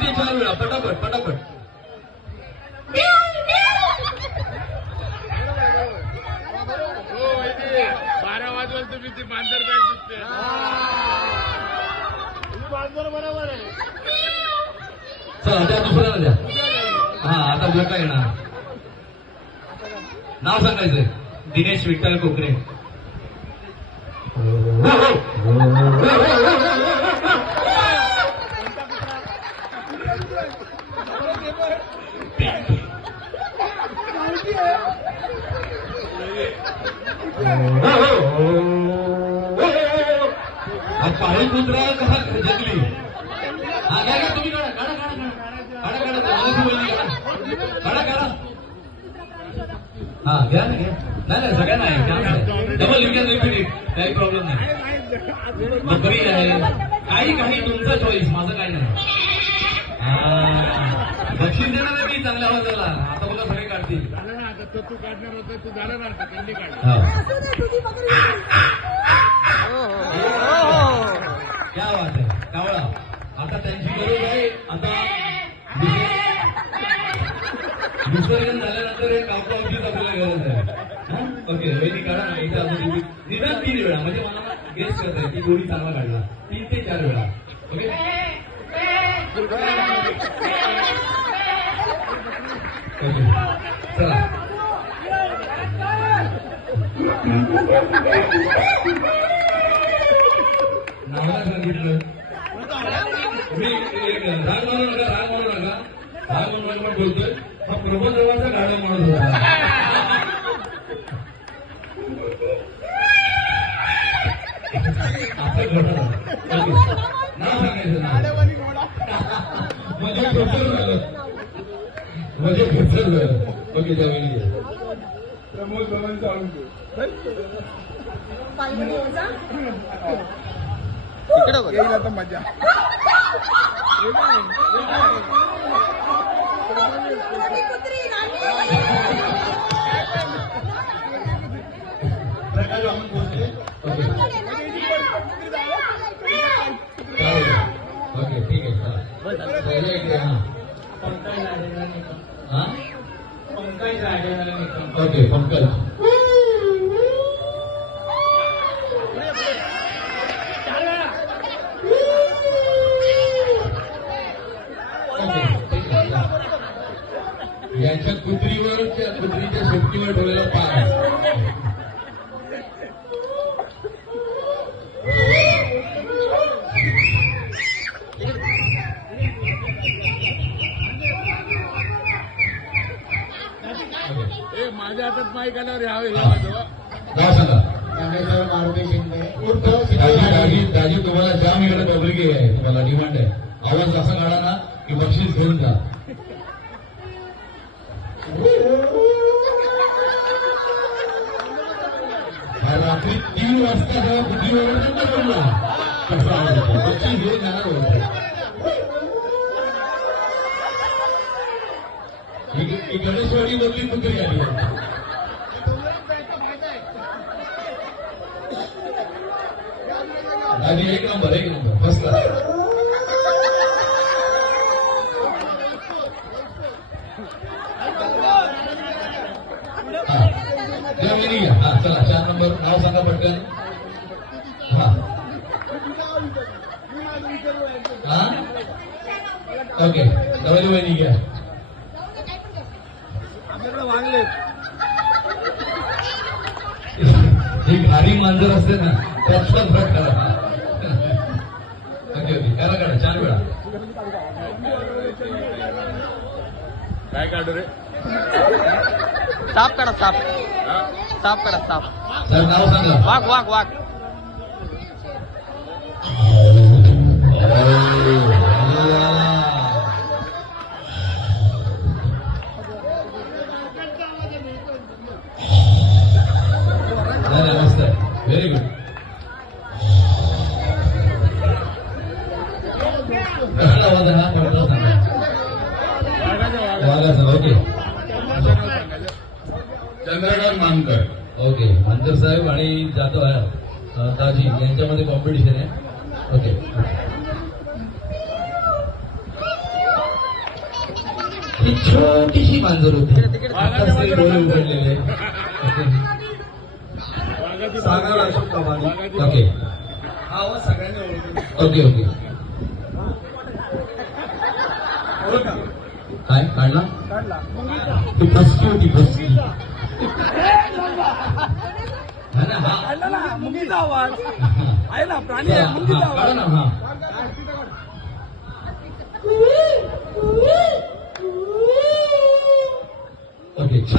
ते 4 वेळा पटापट पटापट. हो 12 वाजवाल तुम्ही ती बांधर बँक दिसते. बांधर बरोबर आहे. चला त्या दुसऱ्याला द्या. हा आता जोका येणार. नाव सांगायचंय दिनेश विठ्ठल कोकरे. पाळी कुत्रा कसा जगली. हा घ्या घ्या तुम्ही काढा काढा काढा काढा काढा काढा काढा. हा घ्या ना घ्या. नाही नाही सगळ्यांना आहे double U can repeat it. काही प्रॉब्लेम नाही. बकरी आहे काही काही तुमचा चॉईस माझं काही नाही. बक्षीस देणार आहे मी चांगल्या आवाजाला. आता बघा सगळे काढतील. झालं ना आता तू काढणार होता तू झालं ना आता त्यांनी काढलं. क्या बात आहे कावळा. आता त्यांची गरज आहे. आता विसर्जन झाल्यानंतर एक कापडावरतीच आपल्याला गरज आहे. ओके वैदिक काढा ना. इथे आपण निदान 3 वेळा म्हणजे मला गेस करत आहे की गोळी चांगला काढला. 3 ते 4 वेळा. ओके ओके चला. नावाला सांगितलं मी राग मानू नका राग मानू नका राग म्हणून पण बोलतोय. हा प्रबोधनाचा गाडा म्हणत होता. असं घडलं नाव सांगायचं ना म्हणजे घोषण झालं म्हणजे घोषण झालं. ओके त्यावेळी प्रमोद भवन चालू येईल आता मजा. प्रकाश आपण बोलतोय. ओके ठीक आहे चला. पहिले इकडे हा ओके पंकज. यांच्या कुत्रीच्या शेपटीवर ठेवलेला पाय. माझ्या हातात माईक आल्यावर यावे नाव सांगा. दाजी तुम्हाला जाम इकडे पब्लिक आहे. तुम्हाला डिमांड आहे. आवाज असा काढा ना की बक्षीस घेऊन जा. रात्री 3 वाजता जेव्हा बुद्धीवर बोलला कसा आवाज होतो. बक्षीस घेऊन जाणार होतं. ही गणेशवाडी मधली कुत्री आली. दादी एक नंबर फर्स्ट क्लास. हा चला 4 नंबर नाव सांगा पटकन. हा हा ओके दवाई वहिनी घ्या. वांगले जी घारी मांजर असते ना त्याचा प्रकार. ओके ओके करा काढा 4 वेळा. काय काढू रे. साप काढा साप. साप काढा साप. सर नाव सांगा. वाघ वाघ वाघ. मस्त व्हेरी गुड. कसला आवाज आहे हा पडला सांगा. वाघाचा. ओके चंद्रकांत मानकर. ओके मानकर साहेब आणि जाधव दाजी यांच्यामध्ये कॉम्पिटिशन आहे. ओके ही छोटीशी मांजर होती आताच ते डोळे उघडलेले. सागर अशोक कमाल. ओके हा आवाज सगळ्यांनी ओळखतो. ओके ओके काय काढला ती फसकी होती फसकी. हा ना हा मुंगीचा आवाज हा. आहे ना प्राणी हा, आहे मुंगीचा काढा आवाज. ना हा. ओके छान.